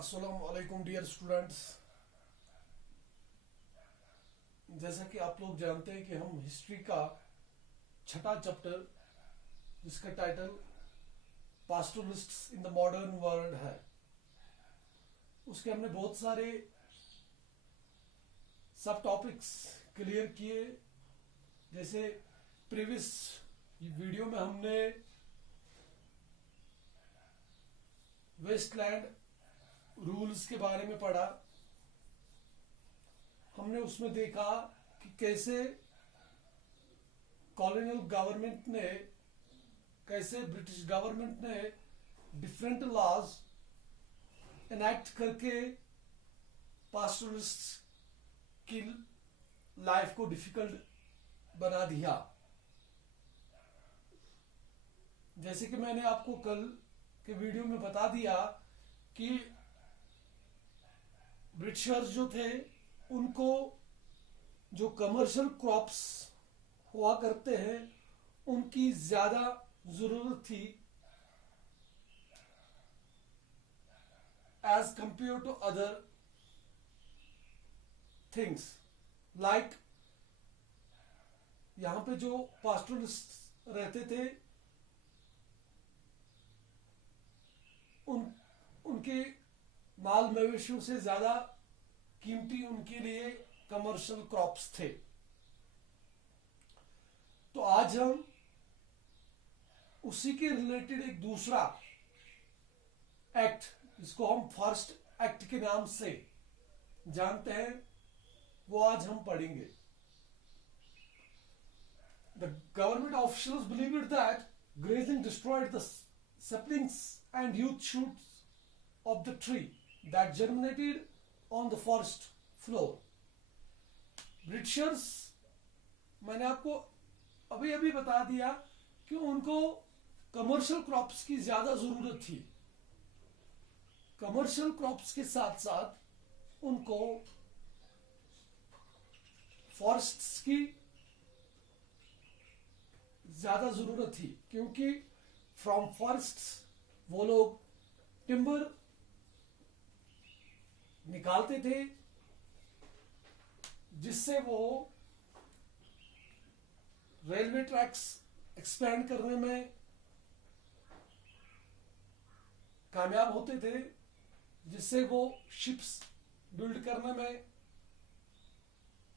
अस्सलाम वालेकुम dear students. जैसा कि आप लोग जानते हैं कि हम हिस्ट्री का छठा चैप्टर जिसका title pastoralists in the modern world है, उसके हमने बहुत सारे सब टॉपिक्स क्लियर किए। जैसे प्रीवियस वीडियो में हमने वेस्टलैंड रूल्स के बारे में पढ़ा। हमने उसमें देखा कि कैसे कॉलोनियल गवर्नमेंट ने, कैसे ब्रिटिश गवर्नमेंट ने डिफरेंट लॉज एनैक्ट करके पास्टोरलिस्ट्स की लाइफ को डिफिकल्ट बना दिया। जैसे कि मैंने आपको कल के वीडियो में बता दिया कि ब्रिटिशर्स जो थे उनको जो कमर्शियल क्रॉप्स हुआ करते हैं उनकी ज्यादा जरूरत थी as compared to other things. Like यहां पे जो पास्टोरलिस्ट रहते थे उनके माल मवेशियों से ज्यादा कीमती उनके लिए कमर्शियल क्रॉप्स थे। तो आज हम उसी के रिलेटेड एक दूसरा एक्ट, जिसको हम फर्स्ट एक्ट के नाम से जानते हैं, वो आज हम पढ़ेंगे। The government officials believed that grazing destroyed the saplings and youth shoots of the tree that germinated on the forest floor. Britishers, मैंने आपको अभी अभी बता दिया कि उनको कमर्शियल क्रॉप्स की ज्यादा जरूरत थी। कमर्शियल क्रॉप्स के साथ साथ उनको फॉरेस्ट्स की ज्यादा जरूरत थी, क्योंकि फ्रॉम फॉरेस्ट्स वो लोग टिम्बर निकालते थे जिससे वो रेलवे ट्रैक्स एक्सपेंड करने में कामयाब होते थे, जिससे वो शिप्स बिल्ड करने में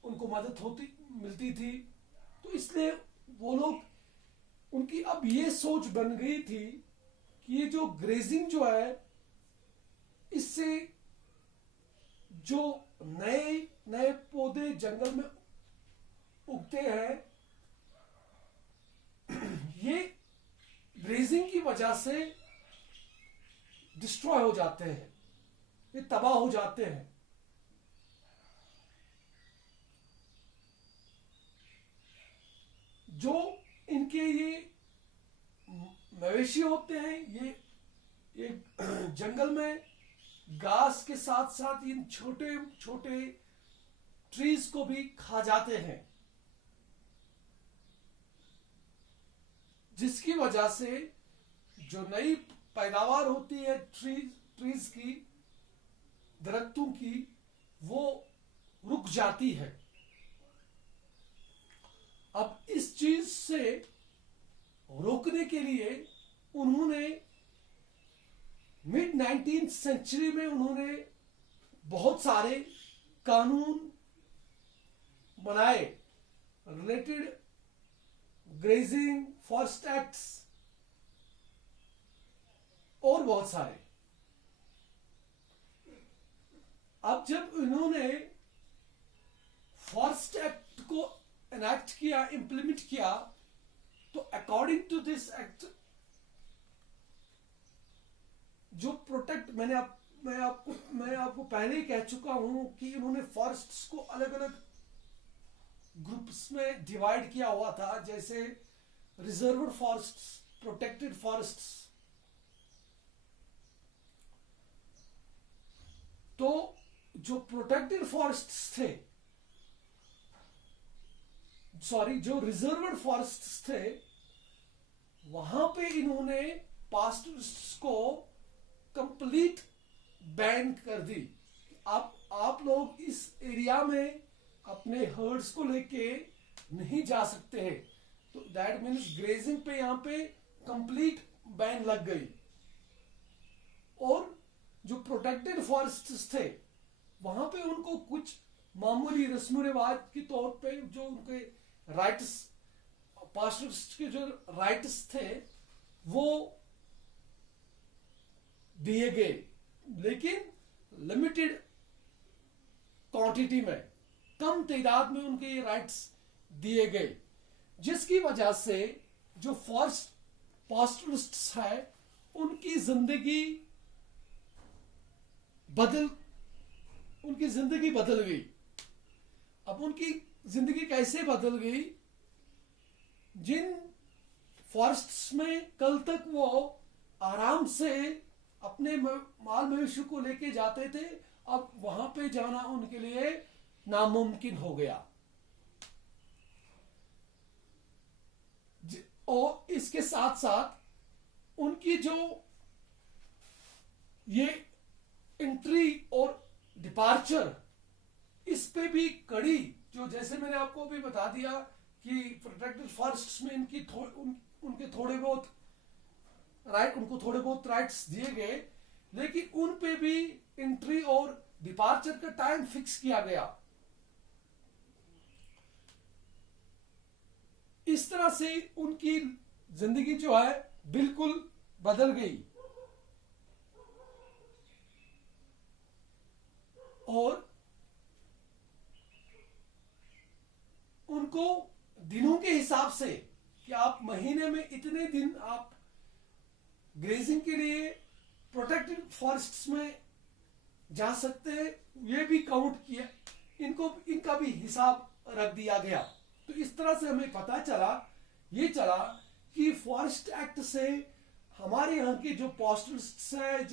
उनको मदद मिलती थी। तो इसलिए वो लोग, उनकी अब ये सोच बन गई थी कि ये जो ग्रेजिंग जो है, इससे जो नए नए पौधे जंगल में उगते हैं, ये ग्रेजिंग की वजह से डिस्ट्रॉय हो जाते हैं, ये तबाह हो जाते हैं। जो इनके ये मवेशी होते हैं, ये जंगल में घास के साथ साथ इन छोटे छोटे ट्रीज को भी खा जाते हैं, जिसकी वजह से जो नई पैदावार होती है ट्रीज की, दरख्तों की, वो रुक जाती है। अब इस चीज से रोकने के लिए उन्होंने मिड 19th सेंचुरी में उन्होंने बहुत सारे कानून बनाए, रिलेटेड ग्रेजिंग, फॉरेस्ट एक्ट्स और बहुत सारे। अब जब इन्होंने फॉरेस्ट एक्ट को एनैक्ट किया, इंप्लीमेंट किया, तो अकॉर्डिंग टू दिस एक्ट जो प्रोटेक्ट, मैं आपको पहले ही कह चुका हूं कि इन्होंने फॉरेस्ट्स को अलग अलग ग्रुप्स में डिवाइड किया हुआ था, जैसे रिजर्व्ड फॉरेस्ट्स, प्रोटेक्टेड फॉरेस्ट्स। तो जो प्रोटेक्टेड फॉरेस्ट्स थे, जो रिजर्व्ड फॉरेस्ट्स थे, वहां पे इन्होंने पास्टोरलिस्ट्स को कंप्लीट बैन कर दी। आप लोग इस एरिया में अपने हर्ड्स को लेके नहीं जा सकते हैं। तो दैट मीन्स ग्रेजिंग पे यहाँ पे कंप्लीट बैन लग गई। और जो प्रोटेक्टेड फॉरेस्ट्स थे वहां पे उनको कुछ मामूली रस्म रिवाज के तौर पे जो उनके राइट्स, पास्टर्स के जो राइट्स थे वो दिए गए, लेकिन लिमिटेड क्वांटिटी में, कम तादाद में उनके ये राइट्स दिए गए, जिसकी वजह से जो फॉरेस्ट पास्टरिस्ट्स है उनकी जिंदगी बदल गई। अब उनकी जिंदगी कैसे बदल गई? जिन फॉरेस्ट्स में कल तक वो आराम से अपने माल मवेशी को लेके जाते थे, अब वहां पे जाना उनके लिए नामुमकिन हो गया। और इसके साथ साथ उनकी जो ये एंट्री और डिपार्चर, इस पे भी कड़ी, जो जैसे मैंने आपको भी बता दिया कि प्रोटेक्टेड फॉरेस्ट्स में उनके थोड़े बहुत राइट, उनको थोड़े बहुत राइट्स दिए गए, लेकिन उन पे भी एंट्री और डिपार्चर का टाइम फिक्स किया गया। इस तरह से उनकी जिंदगी जो है बिल्कुल बदल गई। और उनको दिनों के हिसाब से कि आप महीने में इतने दिन आप ग्रेजिंग के लिए प्रोटेक्टेड फॉरेस्ट्स में जा सकते हैं, ये भी काउंट किया, इनका भी हिसाब रख दिया गया। तो इस तरह से हमें पता चला कि फॉरेस्ट एक्ट से हमारे यहाँ के जो पास्टरिस्ट्स है,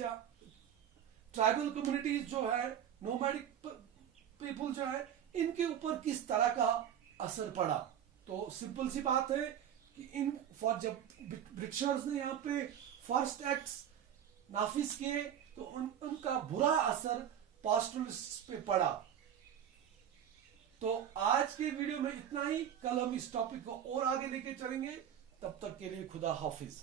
ट्राइबल कम्युनिटीज जो है, नोमैडिक पीपुल जो है, इनके ऊपर किस तरह का असर पड़ा। तो सिंपल सी बात है कि जब ब्रिटिशर्स ने यहाँ पे फॉरेस्ट एक्ट्स नाफिज किए तो उनका बुरा असर पास्टरलिस्ट्स पे पड़ा। तो आज के वीडियो में इतना ही। कल हम इस टॉपिक को और आगे लेके चलेंगे। तब तक के लिए खुदा हाफिज।